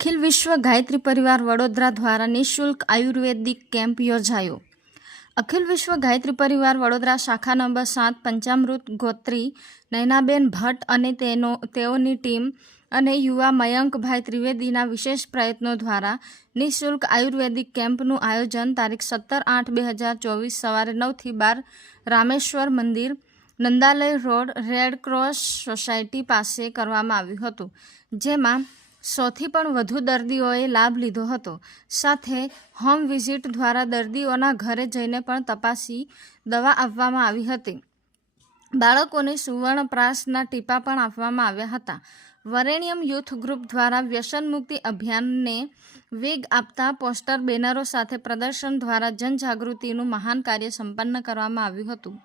વિશ્વ ગાયત્રી પરિવાર વડોદરા દ્વારા નિઃશુલ્ક આયુર્વેદિક કેમ્પ યોજાયો. અખિલ વિશ્વ ગાયત્રી પરિવાર વડોદરા શાખા નંબર સાત, પંચામૃત ગોત્રી, નયનાબેન ભટ્ટ અને તેનો, તેઓની ટીમ અને યુવા મયંકભાઈ ત્રિવેદીના વિશેષ પ્રયત્નો દ્વારા નિઃશુલ્ક આયુર્વેદિક કેમ્પનું આયોજન તારીખ સત્તર આઠ બે હજાર ચોવીસ સવારે નવથી બાર રામેશ્વર મંદિર, Nandalay road, red cross society પાસે કરવામાં આવ્યું હતું, જેમાં સોથી પણ વધુ દર્દીઓએ લાભ લીધો હતો. સાથે હોમ વિઝિટ દ્વારા દર્દીઓના ઘરે જઈને પણ તપાસી દવા આપવામાં આવી હતી. બાળકોને સુવર્ણપ્રાસના ટીપા પણ આપવામાં આવ્યા હતા. વરેણ્યમ યુથ ગ્રુપ દ્વારા વ્યસન મુક્તિ અભિયાનને વેગ આપતા પોસ્ટર, બેનરો સાથે પ્રદર્શન દ્વારા જનજાગૃતિનું મહાન કાર્ય સંપન્ન કરવામાં આવ્યું હતું.